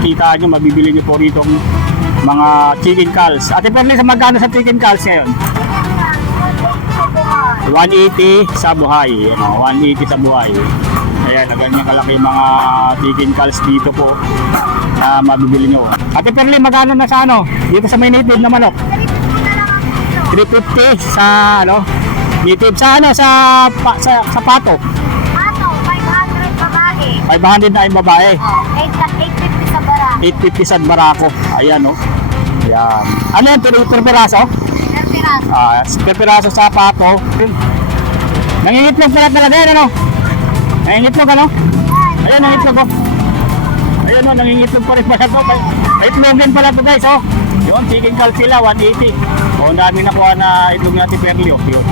kita nyo, mabibili nyo po rito mga chicken calls. Ate Perli, sa magkano sa chicken calls ngayon? 180 sa buhay. Yan, 180 sa buhay. Ayan, na ganyan kalaki yung mga chicken calls dito po na mabibili nyo. Ate Perli, magkano na sa ano? Dito sa may native na manok? 350 sa ano? Native sa ano? Sa pato? Pato, 500 babae. 500 na yung babae. 850 sa barako. 850 sa barako. Ayan, oh. Ayan. Ano yung per piraso? Per piraso. Per piraso sa pato. Nangingitlog pala talaga yan, ano? Nangingitlog, ano? Ayan, nangingitlog, oh. Ayan, oh, nangingitlog pa rin pala ito. May itlogin pala ito, guys, oh. Yun, chicken calls sila, 180. O, dami na po na itlog natin Perli, oh. Yun.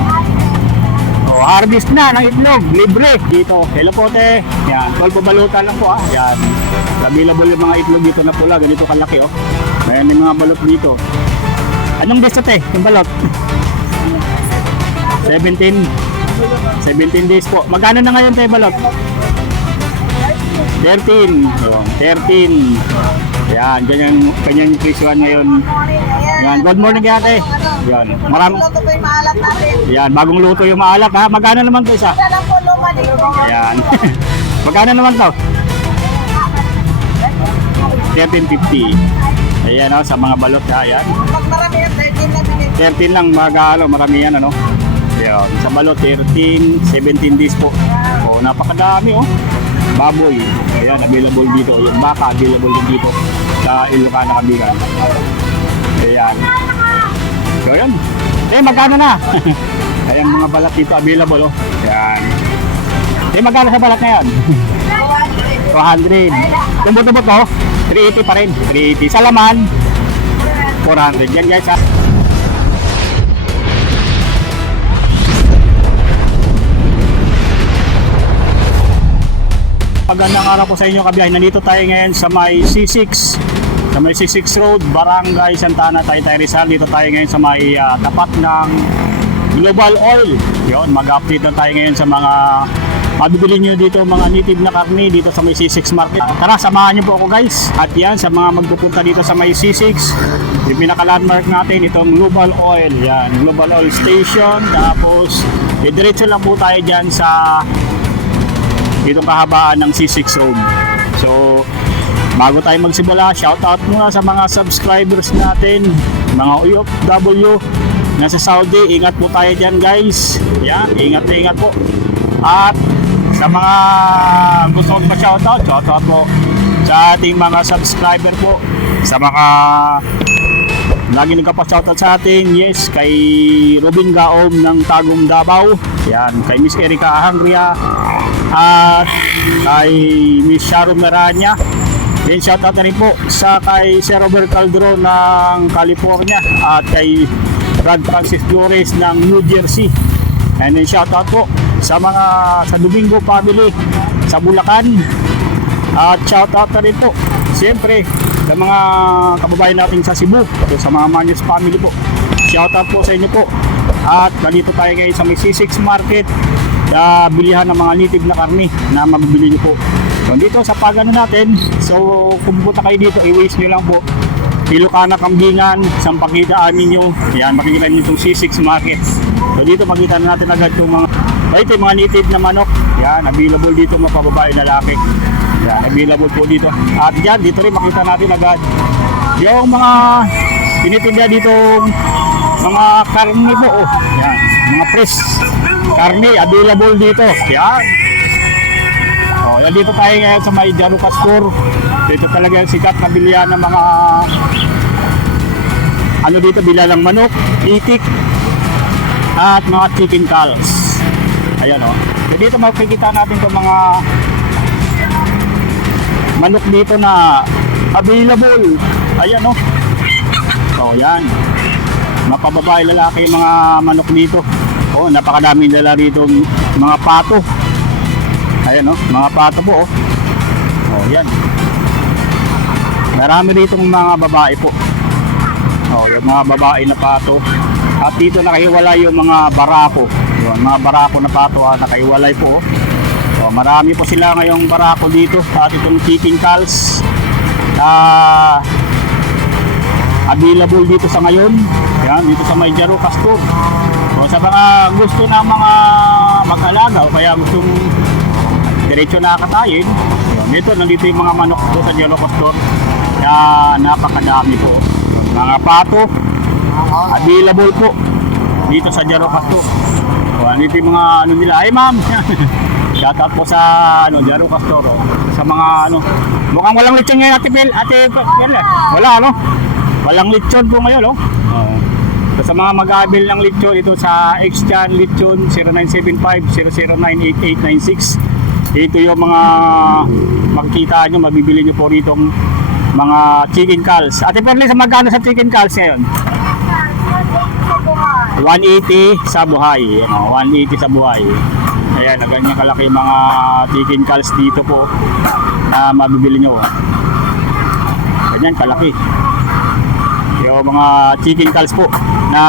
O, harvest na ng itlog, libre. Dito, hello po, te. Yan, tolpo balutan lang po, ah. Yan. Available yung mga itlog dito na pula, ganito kalaki, oh. Ayan yung mga balot dito. Anong beso, te? Yung balot? 17 days po. Magkano na ngayon, te, balot? 13. Yun, 13. Yan, ganyan yung presyoan ngayon. Yan, good morning kaya, te. Yan, marami. Luto po yung maalat natin. Yan, bagong luto yung maalak, ha. Magkano naman to isa? Wala po luma dito. Yan. Magkano naman to? 13.50. Ayan, oh, sa mga balot, ha. Yan. Pag marami yan, 13 na binili. 13 lang, marami yan, ano. Ayan, sa balot, 13, 17 days po. O, napakadami, oh. Baboy. Ayan, available dito. Yung baka, available din dito sa Ilocana, Kabigan. Ayan. So, ayan. Magkano na? Ayan, mga balat dito available, oh. Ayan. Magkano sa balat na yan? 200. Yung buto-buto, 380 pa rin. 380. Sa laman, 400. Yan, guys, ha. Magandang araw po sa inyo, kabiyahe. Nandito tayo ngayon sa may C6. Sa may C6 Road, Barangay Santana, Taytay Rizal. Dito tayo ngayon sa may tapat ng Global Oil. Yun, mag-update na tayo ngayon sa mga mabibili nyo dito, mga native na karne dito sa may C6 Market. Tara, samahan nyo po ako, guys. At yan, sa mga magpupunta dito sa may C6, yung pinaka-landmark natin, itong Global Oil. Yan, Global Oil Station. Tapos, diretso lang po tayo dyan sa itong kahabaan ng C6 Road. So, bago tayo magsimula, shoutout muna sa mga subscribers natin, mga OFW nasa Saudi. Ingat po tayo dyan, guys. Yan, ingat na ingat po. At sa mga gusto kong ma-shoutout, shoutout po sa ating mga subscriber po, sa mga lagi nagkapa-shoutout sa atin. Yes, kay Robin Gaom ng Tagum, Davao. Yan, kay Miss Erica Ahangria at kay Miss Sharon Meranya. Then shoutout na rin po sa kay Sir Robert Calderon ng California at kay Brad Francis Flores ng New Jersey. And then shoutout po sa mga sa Domingo family sa Bulacan. At shoutout na rin po siyempre sa mga kababayan natin sa Cebu, sa mga Manyos family po. Shoutout po sa inyo po. At nandito tayo ngayon sa may C6 Market, bilihan ng mga native na karne na mabibili nyo po. So, dito sa pagano natin, so kung pupunta kayo dito, i-waste nyo lang po Ilocana, Kambingan, Sampaguita, Aminyo. Yan, makikita nyo itong C6 Market. So dito makita na natin agad itong mga native na manok. Yan, available dito mga pababae na lalaki. Yan, available po dito. At yan, dito rin makita natin agad yung mga tinitinda dito, mga karne po, oh. Yan, mga fresh karne available dito. Yan. Oh, yan, dito tayo ngayon sa may Jaruca Store. Dito talaga yung sikat na bilihan ng mga ano dito, bilalang manok, itik at mga chicken calls. Ayan, oh. So, dito makikita natin itong mga manok dito na available. Ayan, oh. So, yan. Mga pababae, lalaki, mga manok dito. Oh, napakadami nila rito mga pato. Ayan, oh, mga pato po, oh. Oh, yan. Marami rito mga babae po. Oh, yung mga babae na pato. At dito nakahiwalay yung mga barako. Yung mga barako na pato, nakahiwalay po. Oh, marami po sila ngayong barako dito. At itong chicken calls. available dito sa ngayon. Yan, dito sa may Jaro Castor. So, sa mga gusto na mga mag-alaga o kaya gustong diretso na katayin, yun, ito, nandito yung mga manok doon sa Jaro Castor. Kaya napakadami po. Mga pato, available po dito sa Jaro Castor. So, nandito yung mga ano nila. Ay ma'am! Shoutout po sa Jaro Castor. Sa mga mukhang walang lechon ngayon ate Pel. Wala walang lechon po ngayon So, sa mga mag-aabil ng lechon ito sa X-Chan Lechon 0975-0098896. Ito yung mga makikita nyo, mabibili nyo po rito mga chicken calls. Ate Perli, sa magkano sa chicken calls ngayon? 180 sa buhay. 180 sa buhay. Ayan, na ganyan kalaki mga chicken calls dito po na mabibili nyo. Ganyan kalaki. Yung mga chicken calls po na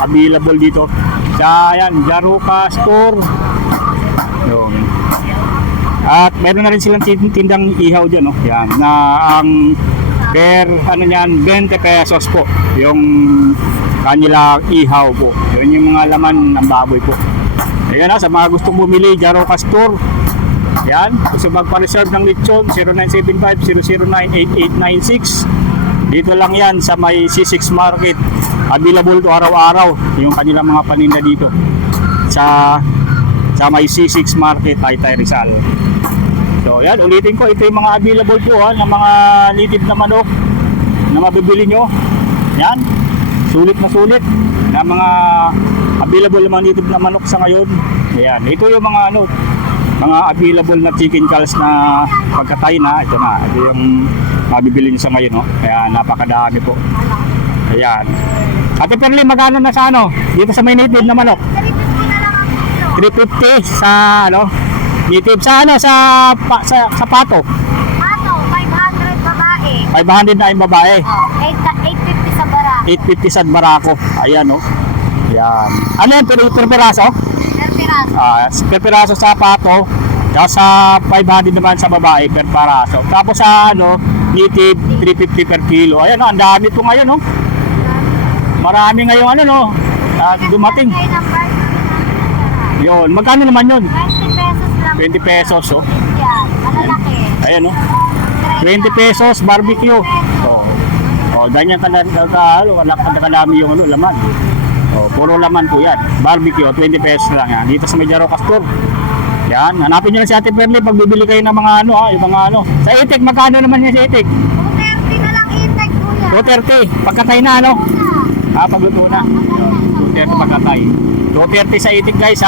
available dito sa Jaro Castor. Yun. At meron na rin silang tindang ihaw dyan, yan, na ang per 20 pesos po yung kanila ihaw po. Yun yung mga laman ng baboy po. Ayan sa mga gustong bumili, Jaro Castor. Yan, gusto magpa-reserve ng lechon 0975-0098896. Dito lang yan sa may C6 Market. Available to araw-araw yung kanilang mga paninda dito sa may C6 Market, Taytay Rizal. So yan, ulitin ko, ito yung mga available po ng mga native na manok na mabibili nyo. Yan, sulit na sulit na mga available na mga native na manok sa ngayon. Ayan, ito yung mga mga available na chicken calls na pagkatay na, ito yung mabibili nyo sa ngayon, kaya napakadami po. Ayan. Ate Perli, magkano na sa dito sa may native na manok? 350 sa native sa sa pato. Pato, 500 babae. 500 na yung babae. 850 sa barako. 850 sa barako. Ayan Ayan. Ano yung per piraso? Per piraso. Per piraso sa pato. Tapos sa 500 naman sa babae per piraso. Tapos sa native 350 per kilo. Ayan ang dami po ngayon Marami ngayong dumating. Yun, magkano naman yun? 20 pesos lang. 20 pesos Yan, malalaki. Ayan 20 pesos barbecue. Ganyan kadami yung laman. Puro laman po yan. Barbecue, 20 pesos lang yan. Dito sa may Jaro Castor. Yan, hanapin nyo lang si Ate Perli pag bibili kayo ng mga yung mga Sa itik, magkano naman yan sa itik? 230 na lang itek, kuya. 230, pagkatay na pagluto na. 230 pagkatay. 230 sa itik guys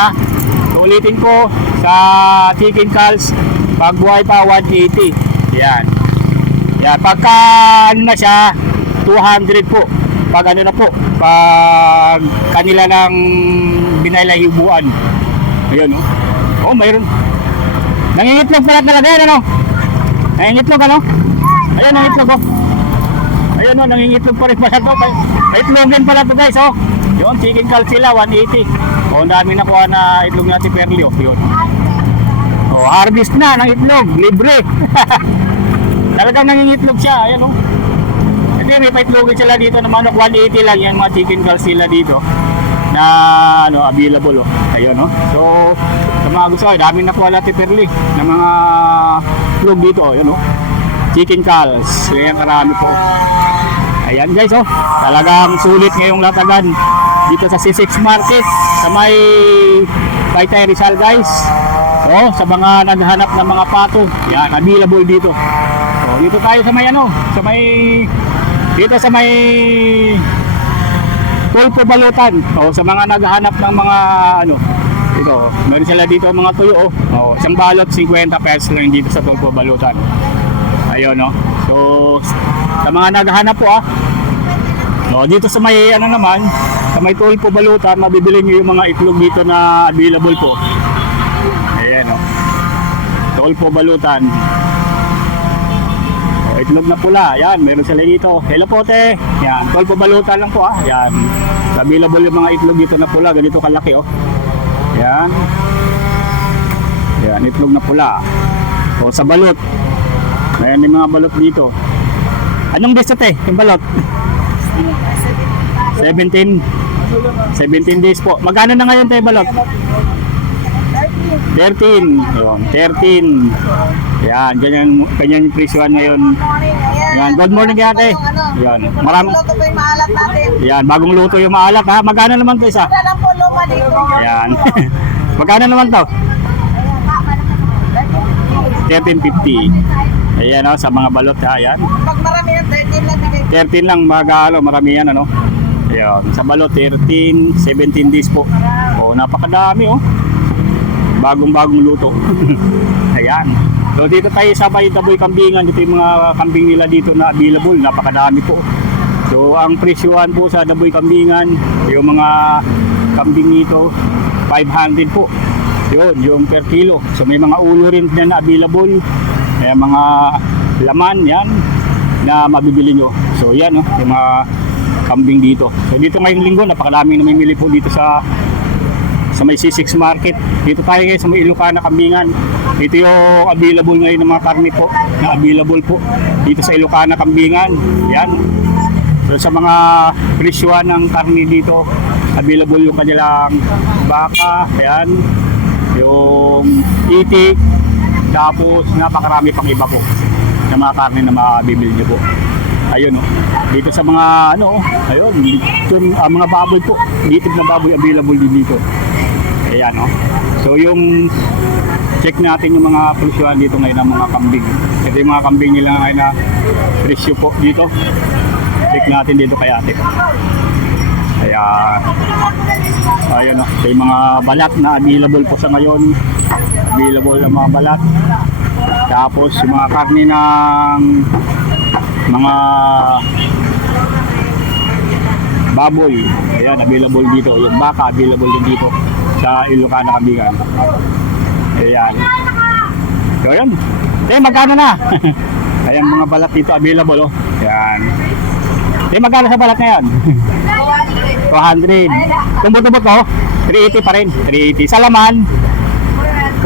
So, ulitin ko sa chicken calls, pag buhay pa 180. Yan. Yan, pagka na siya 200 po. Pag na po, pag kanila ng binaylahibuan. Ayun mayroon. Nangingitlog pala talaga yan Nangingitlog Ayun nangingitlog Ayun nangingitlog pa rin pala to. May itlogin pala to guys Yun, chicken calls sila 180. Ang dami nakuha na itlog natin Perli Yun. Harvest na ng itlog, libre. Talagang nangingitlog siya. Ayan Hindi, may paitlogin sila dito na manok 180 lang yung mga chicken calls sila dito na available Ayun So, sa mga gusto dami nakuha natin Perli na mga itlog dito Ayun chicken calls. Ayan, karami po. Ayan guys talagang sulit ngayong latagan dito sa C6 Market sa may Taytay Rizal guys. Sa mga naghahanap ng mga pato, yan, available dito. Dito tayo sa may dito sa may Tulpo Balutan. Sa mga naghahanap ng mga ito, meron sila dito mga tuyo isang balot 50 pesos lang dito sa Tulpo Balutan. Ayun So, sa mga naghahanap po dito sa may naman, sa may Tulpo Balutan, mabibili nyo yung mga itlog dito na available po. Ayan Tulpo Balutan. Itlog na pula, yan, meron sila dito. Hello po te. Yan, Tulpo Balutan lang po Yan. Available yung mga itlog dito na pula, ganito kalaki Yan. Yan, itlog na pula. Sa balot. Ayan yung mga balot dito. Anong days ito yung balot? 17 days po. Magkano na ngayon tayo balot? 13. Ayun, 13. Yan, ganyan yung presyohan ngayon. Yan, good morning kaya ate. Yan, marami. Luto po yung maalat natin. Yan, bagong luto yung maalat ha. Magkano naman to isa? Wala lang po luma dito. Yan. Magkano naman to? 13.50. Ayan o, sa mga balot ha. Yan. Pag marami yan, 13 lang bigay. 13 lang, magalo, marami yan ano. Ayan, sa balot 13, 17 days po. O, napakadami oh. Bagong luto. Ayan. So dito tayo sa May Daboy Kambingan. Dito yung mga kambing nila dito na available. Napakadami po. So ang presyuhan po sa Daboy Kambingan, yung mga kambing nito 500 po. Yun, yung per kilo. So may mga ulo rin na available. May mga laman yan na mabibili nyo. So yan oh, yung mga kambing dito. So dito ngayong linggo, napakaraming namimili po dito sa May C6 Market. Dito tayo ngayon sa May Ilocana Kambingan. Ito yung available ngayon ng mga karne po na available po dito sa Ilocana Kambingan. Yan. So sa mga presyuhan ng karne dito, available yung kanilang baka, yan, yung itik, tapos napakarami pang iba po na mga karne na mabibili nyo po. Ayun oh. Dito sa mga ano, ayun, yung mga baboy po, native na baboy available din dito. Ayan oh. So yung check natin yung mga presyuhan dito ngayon ng mga kambing. Ito yung mga kambing nila ngayon na presyo po dito. Check natin dito kay ate. Ayan. Ayun oh. So yung mga balat na available po sa ngayon. Available na mga balat. Tapos yung mga karne ng mga baboy, ayan, available dito. Yung baka, available din dito sa Ilocana Kambingan. Ayan. So, ayan. Magkano na? Ayan, mga balat dito available, oh. Ayan. Magkano sa balat na yan? 200. Kung buto-buto, 380 pa rin. 380. Sa laman,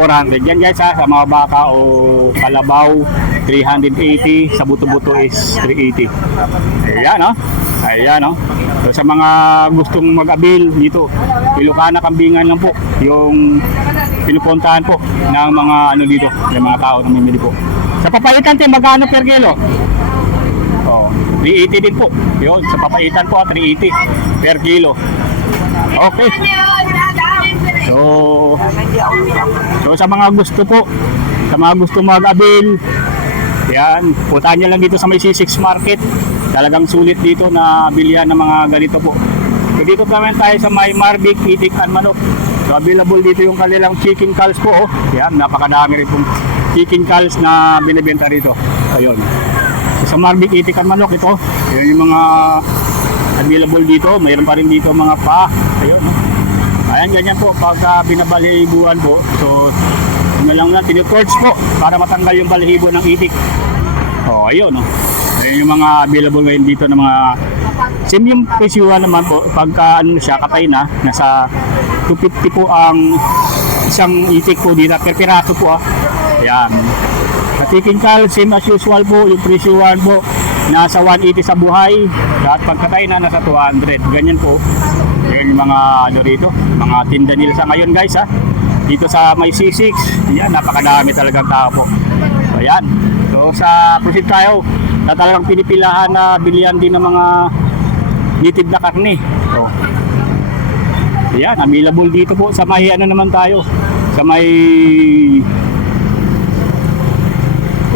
400. Yan guys ha, sa mga baka o kalabaw, 380. Sa buto-buto is 380. Ayan oh. Ayan oh. So sa mga gustong mag-avail dito, Ilocana Kambingan lang po yung pinupuntahan po ng mga ano dito, ng mga tao na mamimili po. Sa papaitan tayo, magkano per kilo? Oh, 380 din po. Yun, sa papaitan po 380 per kilo. Okay. So sa mga gusto po, sa mga gusto mag-avail, yan, puntahan nyo lang dito sa May C6 Market. Talagang sulit dito na bilihan ng mga ganito po. So dito naman tayo sa May Marvic, Itik and Manok. So available dito yung kanilang chicken calls po. Oh. Yan, napakadami rin pong chicken calls na binibenta rito. Ayun. So sa Marvic, Itik and Manok ito, yun yung mga available dito. Mayroon pa rin dito mga pa. Ayun. Oh. Ayan, ganyan po pagka binabalihibuan po. So ano lang na, tinitorch po para matanggal yung balahibo ng itik. Oh, ayun oh. Ayun yung mga available ngayon dito ng mga same yung presyuhan naman po pagka ano siya katay na, nasa 250 po ang isang itik po dito per piraso po ah. Ayan. Sa chicken call, same as usual po yung presyuhan po nasa 180 sa buhay at pagkatay na nasa 200. Ganyan po. Ayun yung mga ano rito, mga tinda nila sa ngayon guys ha. Dito sa May C6, yan, napakadami talagang tao po. So ayan. So sa proceed tayo na talagang pinipilahan na bilihan din ng mga native na karne. So ayan, available dito po sa may ano naman tayo, sa may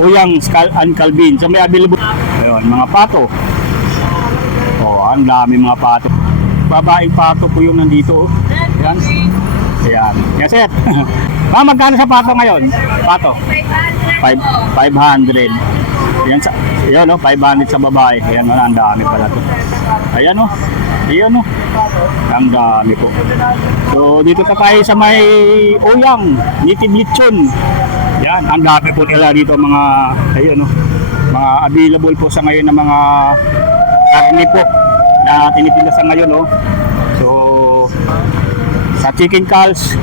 Uyang and Calvin. So may available. Ayun, mga pato. Oh, ang dami mga pato. Babaeng pato po yung nandito. Ayan. Ayan. Yes, sir. Magkano sa pato ngayon? Pato? 500. Ayan, yun, oh, 500 sa babae. Ayan, ang dami pala to. Ayan, oh. Ayan, oh. Ang dami po. So, dito tayo sa may Uyang, native lechon. Ayan, ang dami po nila dito mga, ayun, oh. Mga available po sa ngayon ng mga karne po na tinitinda sa ngayon, oh. So, sa chicken calls,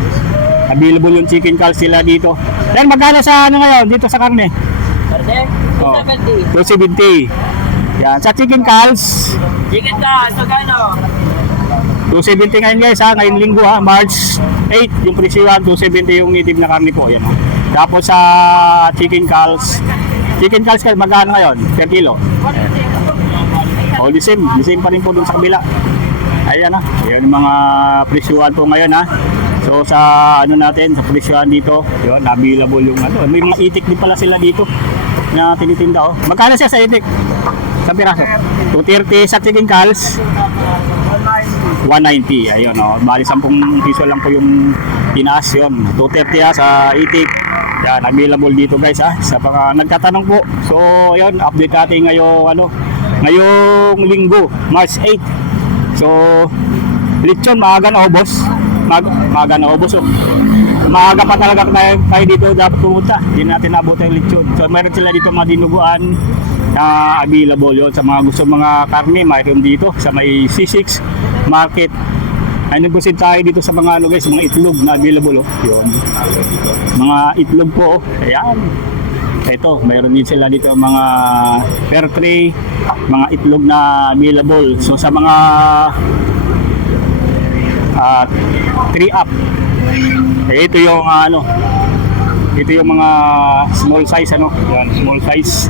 available yung chicken calls sila dito. Then magkano sa ano ngayon dito sa karne? Karne? Oh, 270. 270. Yan. Sa chicken calls, Chicken ka, so gano? 270 ngayon guys ha, ngayong linggo ha, March 8 yung presyohan, 270 yung native na karne po, yan. Tapos sa chicken calls magkano ngayon? Per kilo? O, the same pa rin po dun sa kabila. Ayan ha, yan yung mga presyohan po ngayon ha. So sa ano natin, sa presyohan dito, yun, available yung ano, may mga itik din pala sila dito na tinitinda oh. Magkano siya sa itik? Sa piraso? 230 sa chicken calls. 190, ayun oh. Bali 10 piso lang po yung tinaas yun. 230 sa itik. Yan, available dito guys ha. Sa mga nagtatanong po. So ayun, update natin ngayong ngayong linggo, March 8. So lechon maaga na ubos. Maaga na ubos oh. Maaga pa talaga tayo dito dapat pumunta. Hindi natin nabot yung lechon. So mayroon sila dito mga dinuguan na available yun. Sa mga gusto mga karne, mayroon dito sa may C6 market. Ay nagpusin tayo dito sa mga ano guys, mga itlog na available oh. Yun. Mga itlog po oh. Ayan. Ito, mayroon din sila dito mga per tray, mga itlog na available. So sa mga 3 up. Ito yung ito yung mga small size ano, yan, small size.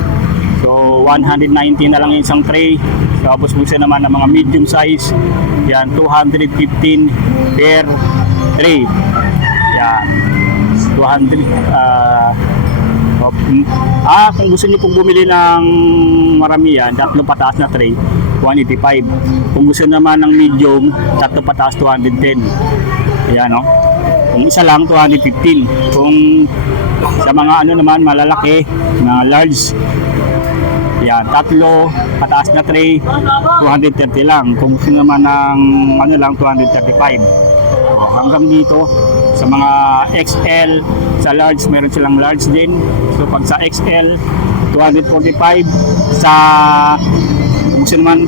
So 190 na lang yung isang tray. Tapos gusto naman ng mga medium size, yan 215 per tray. Yan. 200 kung gusto niyo pong bumili ng marami yan, 3 pataas na tray, 185. Kung gusto naman ng medium, 3 pataas, 210. Ayan no. Kung isa lang, 215. Kung sa mga ano naman, malalaki, na large, yan, 3 pataas na tray, 230 lang. Kung gusto naman ng ano lang, 235. Hanggang dito sa mga XL, sa large meron silang large din. So pag sa XL 245, sa kung gusto naman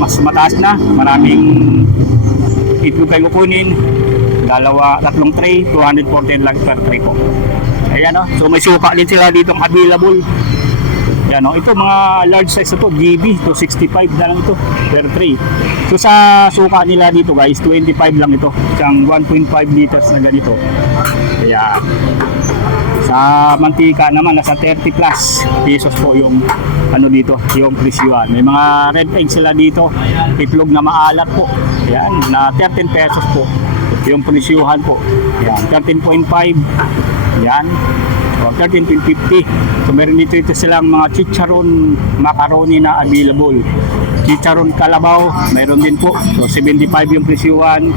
mas mataas na, maraming itlog kayo kukunin, 3 tray, 214 lang per tray po. Ayan o, so may suka din sila dito available. Yan o, ito mga large size na to, GB, 265 na lang ito per tray. So sa suka nila dito guys, 25 lang ito, isang 1.5 liters na ganito. Kaya sa mantika naman, nasa 30 plus pesos po yung ano dito, yung presyuhan. May mga red egg sila dito, itlog na maalat po. Yan, na 13 pesos po yung presyuhan po. Yan, 13.5. Yan. O, 13.50. So meron dito silang mga chicharon macaroni na available. Chicharon kalabaw, meron din po. So 75 yung presyuhan.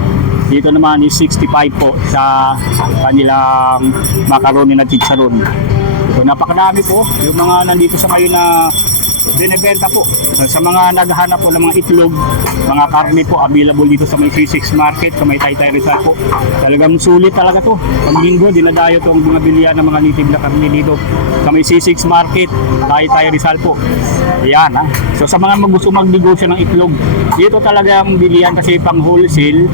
Dito naman is 65 po sa kanilang macaroni na chicharon. So napakadami po yung mga nandito sa ngayon na binibenta po. Sa mga naghahanap po ng mga itlog, mga karne po available dito sa may C6 market, sa may Taytay Rizal po. Talagang sulit talaga to. Pag linggo, dinadayo itong mga bilihan ng mga native na karne dito sa may C6 market, Taytay Rizal po. Ayan ha. So sa mga gusto magnegosyo ng itlog, dito talagang bilihan kasi pang wholesale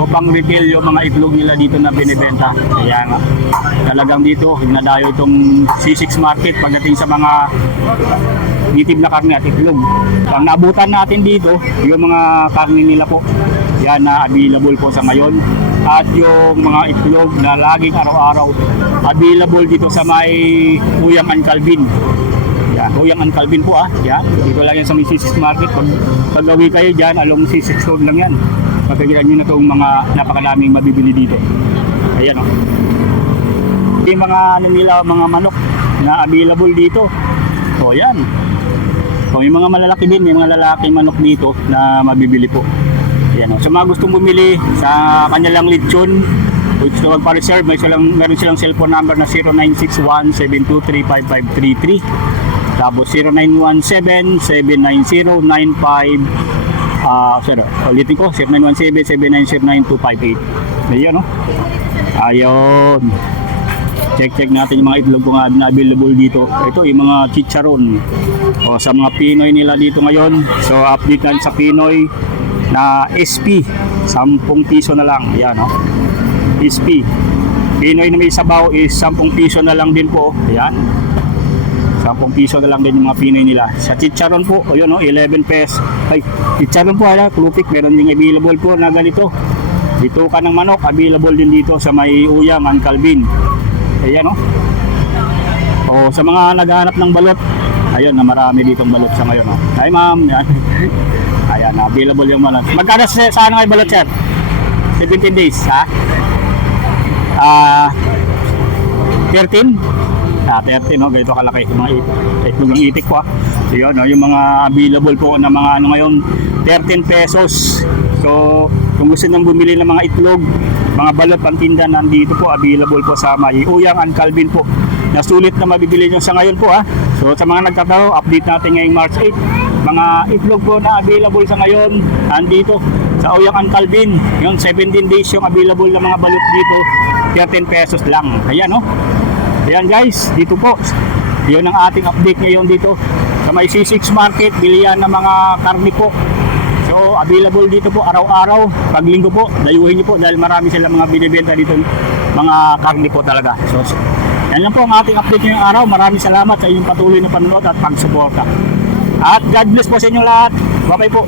o pang retail yung mga itlog nila dito na binibenta. Ayan ha. Talagang dito, dinadayo itong C6 market pagdating sa mga native na karne at itlog. So, ang naabutan natin dito, yung mga karne nila po, yan na available po sa ngayon. At yung mga itlog na laging araw-araw available dito sa may Uyang and Calvin. Yan, Uyang and Calvin po yan. Dito lang yan sa may C6 market. Pag gawi kayo dyan, along C6 road lang yan. Pagkagilan nyo na itong mga napakadaming mabibili dito. Ayan o. Yung mga ano nila, mga manok na available dito. So yan. So, yung mga malalaki din, may mga lalaking manok dito na mabibili po. Ayan o. So mga gustong bumili sa kanilang lechon, gusto magpa-reserve, meron silang cellphone number na 0961-723-5533. Tapos 0917-790-95 ulitin ko, 0917-790-9258. Ayun o. Ayun. Check natin yung mga itlog kung na available dito. Ito yung mga chicharon. O sa mga Pinoy nila dito ngayon. So update natin sa Pinoy na SP. 10 piso na lang. Ayan o. SP. Pinoy na may sabaw is 10 piso na lang din po. Ayan. Sa 10 piso na lang din yung mga Pinoy nila. Sa chicharon po, o yun, 11 pesos. Ay, chicharon po, Klupik, meron din available po na ganito. Dito ka ng manok, available din dito sa may Uyang, Ang Calvin. Ayan, o sa mga naghahanap ng balot, ayun, na marami ditong balot sa ngayon. Ay, ma'am. Ayan, available yung balot. Magkano saan kayo balot, sir? 17 days, ha? 13? 13, ganito kalaki yung mga itlog ng itik po. So yun, yung mga available po na mga ngayon, 13 pesos. So kung gusto nang bumili ng mga itlog, mga balot pantinda, nandito po, available po sa may Uyang, Ang Calvin po, na sulit na mabibili nyo sa ngayon po. So sa mga nagtatanong, update natin ngayong March 8, mga itlog po na available sa ngayon, andito sa Uyang, Ang Calvin, yung 17 days yung available na mga balot dito, 13 pesos lang. Ayan, ayan guys, dito po, yun ang ating update ngayon dito sa may C6 Market, bilihan ng mga karne po. So available dito po araw-araw, pag linggo po, dayuhin nyo po dahil marami silang mga binibenta dito, mga karne po talaga. So yan lang po ang ating update ngayong araw. Maraming salamat sa inyong patuloy na panonood at pagsuporta. At God bless po sa inyo lahat. Bye-bye po.